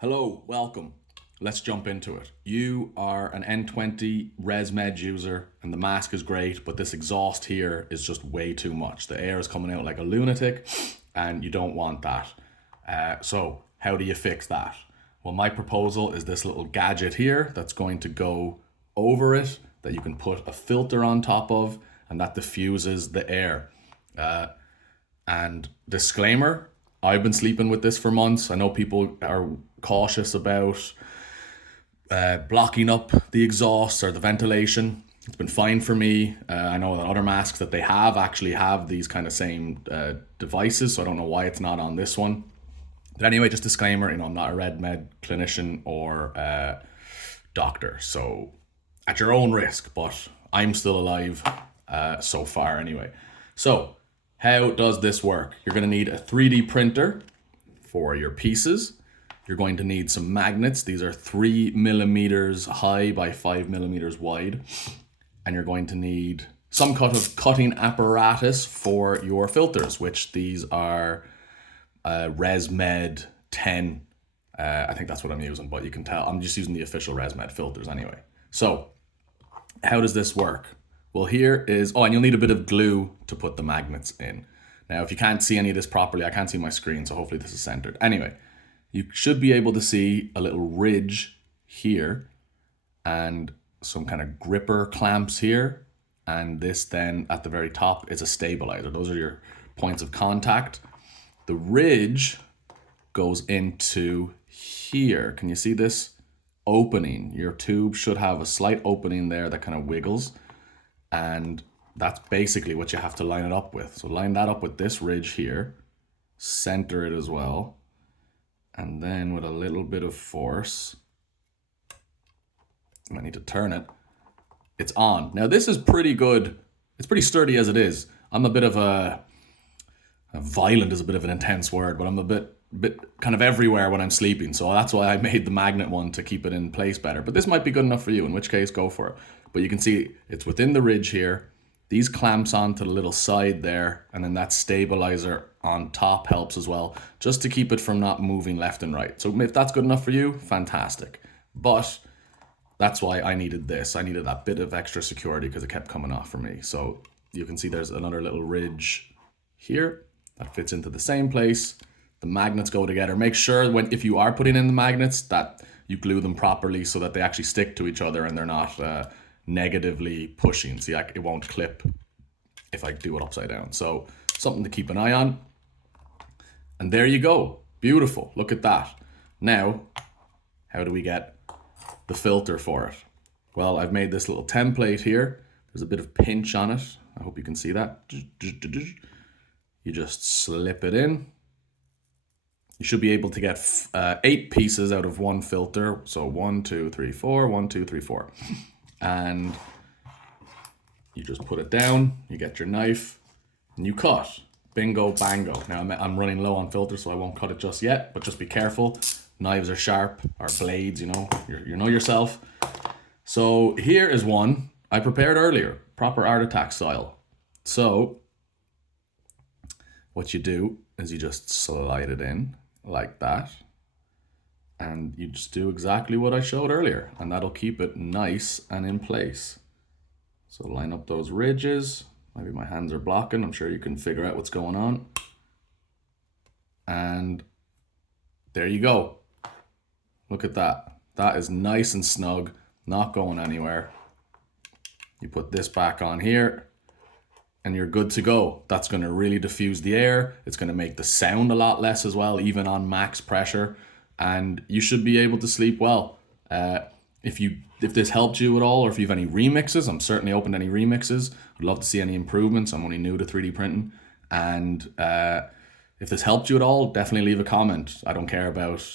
Hello, welcome. Let's jump into it. You are an N20 Resmed user and the mask is great, but this exhaust here is just way too much. The air is coming out like a lunatic and you don't want that. So how do you fix that? Well, my proposal is this little gadget here that's going to go over it, that you can put a filter on top of, and that diffuses the air. And disclaimer, I've been sleeping with this for months. I know people are cautious about blocking up the exhaust or the ventilation. It's been fine for me. I know that other masks that they have actually have these kind of same devices, so I don't know why it's not on this one. But anyway, just disclaimer, I'm not a RedMed clinician or doctor, so at your own risk, but I'm still alive so far anyway. So how does this work? You're going to need a 3D printer for your pieces. You're going to need some magnets. These are 3 millimeters high by 5 millimeters wide. And you're going to need some kind of cutting apparatus for your filters, which these are Resmed 10. I think that's what I'm using, but you can tell I'm just using the official Resmed filters anyway. So how does this work? Well, here is, and you'll need a bit of glue to put the magnets in. Now, if you can't see any of this properly, I can't see my screen, so hopefully this is centered. Anyway, you should be able to see a little ridge here and some kind of gripper clamps here. And this then at the very top is a stabilizer. Those are your points of contact. The ridge goes into here. Can you see this opening? Your tube should have a slight opening there that kind of wiggles. And that's basically what you have to line it up with. So line that up with this ridge here, center it as well. And then with a little bit of force, I might need to turn it, it's on. Now this is pretty good. It's pretty sturdy as it is. I'm a bit of violent is a bit of an intense word, but I'm a bit kind of everywhere when I'm sleeping. So that's why I made the magnet one to keep it in place better. But this might be good enough for you, in which case go for it. But you can see it's within the ridge here. These clamps onto the little side there, and then that stabilizer on top helps as well, just to keep it from not moving left and right. So if that's good enough for you, fantastic. But that's why I needed this. I needed that bit of extra security because it kept coming off for me. So you can see there's another little ridge here that fits into the same place. The magnets go together. Make sure if you are putting in the magnets that you glue them properly so that they actually stick to each other and they're not negatively pushing. See, it won't clip if I do it upside down. So something to keep an eye on. And there you go. Beautiful. Look at that. Now, how do we get the filter for it? Well, I've made this little template here. There's a bit of pinch on it. I hope you can see that. You just slip it in. You should be able to get 8 pieces out of one filter. So 1, 2, 3, 4, 1, 2, 3, 4. And you just put it down, you get your knife, and you cut. Bingo, bango. Now I'm running low on filter, so I won't cut it just yet, but just be careful. Knives are sharp, or blades, you know yourself. So here is one I prepared earlier, proper Art Attack style. So what you do is you just slide it in like that. And you just do exactly what I showed earlier, and that'll keep it nice and in place. So line up those ridges. Maybe my hands are blocking. I'm sure you can figure out what's going on. And there you go. Look at that. That is nice and snug, not going anywhere. You put this back on here and you're good to go. That's going to really diffuse the air. It's going to make the sound a lot less as well, even on max pressure. And you should be able to sleep well. If this helped you at all, or if you have any remixes, I'm certainly open to any remixes. I'd love to see any improvements. I'm only new to 3D printing. And if this helped you at all, definitely leave a comment. I don't care about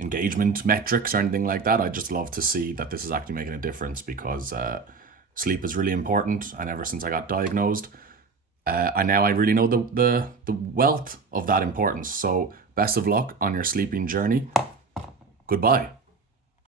engagement metrics or anything like that. I just love to see that this is actually making a difference, because sleep is really important. And ever since I got diagnosed, I really know the wealth of that importance. So best of luck on your sleeping journey. Goodbye.